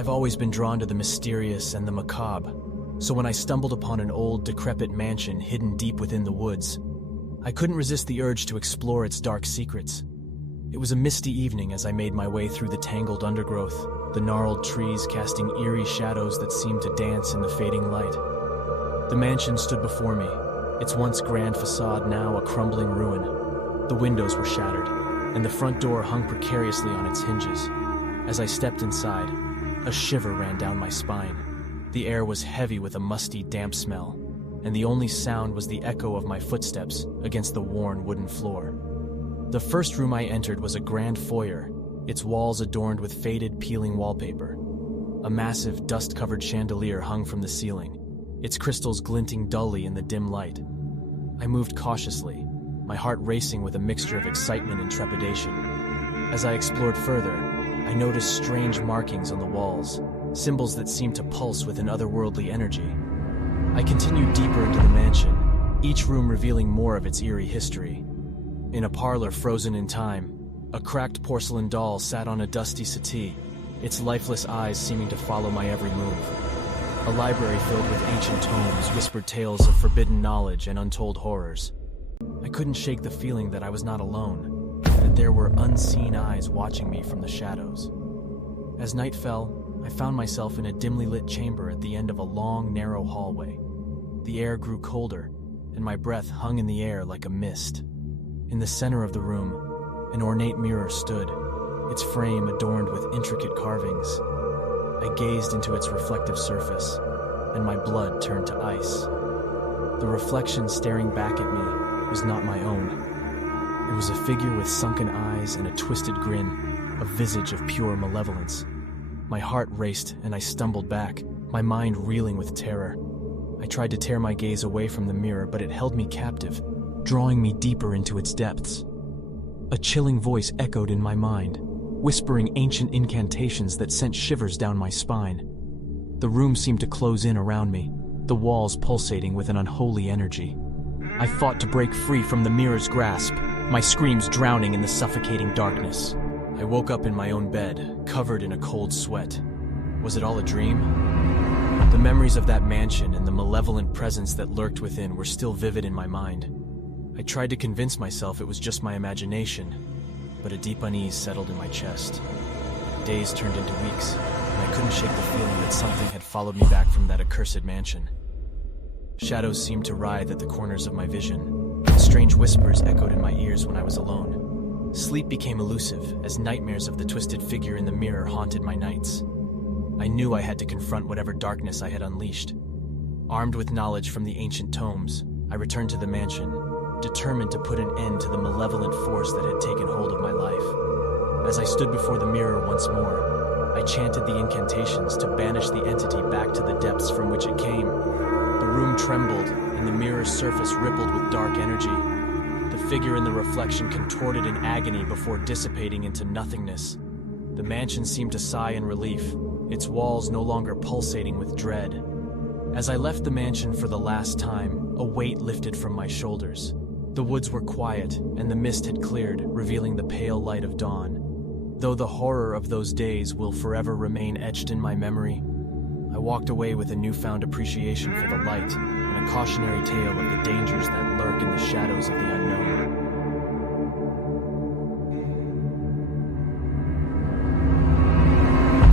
I've always been drawn to the mysterious and the macabre, so when I stumbled upon an old, decrepit mansion hidden deep within the woods, I couldn't resist the urge to explore its dark secrets. It was a misty evening as I made my way through the tangled undergrowth, the gnarled trees casting eerie shadows that seemed to dance in the fading light. The mansion stood before me, its once grand facade now a crumbling ruin. The windows were shattered, and the front door hung precariously on its hinges. As I stepped inside, a shiver ran down my spine. The air was heavy with a musty, damp smell, and the only sound was the echo of my footsteps against the worn wooden floor. The first room I entered was a grand foyer, its walls adorned with faded, peeling wallpaper. A massive, dust-covered chandelier hung from the ceiling, its crystals glinting dully in the dim light. I moved cautiously, my heart racing with a mixture of excitement and trepidation. As I explored further, I noticed strange markings on the walls, symbols that seemed to pulse with an otherworldly energy. I continued deeper into the mansion, each room revealing more of its eerie history. In a parlor frozen in time, a cracked porcelain doll sat on a dusty settee, its lifeless eyes seeming to follow my every move. A library filled with ancient tomes whispered tales of forbidden knowledge and untold horrors. I couldn't shake the feeling that I was not alone, that there were unseen eyes watching me from the shadows. As night fell, I found myself in a dimly lit chamber at the end of a long, narrow hallway. The air grew colder, and my breath hung in the air like a mist. In the center of the room, an ornate mirror stood, its frame adorned with intricate carvings. I gazed into its reflective surface, and my blood turned to ice. The reflection staring back at me was not my own. It was a figure with sunken eyes and a twisted grin, a visage of pure malevolence. My heart raced and I stumbled back, my mind reeling with terror. I tried to tear my gaze away from the mirror, but it held me captive, drawing me deeper into its depths. A chilling voice echoed in my mind, whispering ancient incantations that sent shivers down my spine. The room seemed to close in around me, the walls pulsating with an unholy energy. I fought to break free from the mirror's grasp, my screams drowning in the suffocating darkness. I woke up in my own bed, covered in a cold sweat. Was it all a dream? The memories of that mansion and the malevolent presence that lurked within were still vivid in my mind. I tried to convince myself it was just my imagination, but a deep unease settled in my chest. Days turned into weeks, and I couldn't shake the feeling that something had followed me back from that accursed mansion. Shadows seemed to writhe at the corners of my vision, and strange whispers echoed in my ears when I was alone. Sleep became elusive as nightmares of the twisted figure in the mirror haunted my nights. I knew I had to confront whatever darkness I had unleashed. Armed with knowledge from the ancient tomes, I returned to the mansion, determined to put an end to the malevolent force that had taken hold of my life. As I stood before the mirror once more, I chanted the incantations to banish the entity back to the depths from which it came. The room trembled, and the mirror's surface rippled with dark energy. The figure in the reflection contorted in agony before dissipating into nothingness. The mansion seemed to sigh in relief, its walls no longer pulsating with dread. As I left the mansion for the last time, a weight lifted from my shoulders. The woods were quiet, and the mist had cleared, revealing the pale light of dawn. Though the horror of those days will forever remain etched in my memory, I walked away with a newfound appreciation for the light and a cautionary tale of the dangers that lurk in the shadows of the unknown.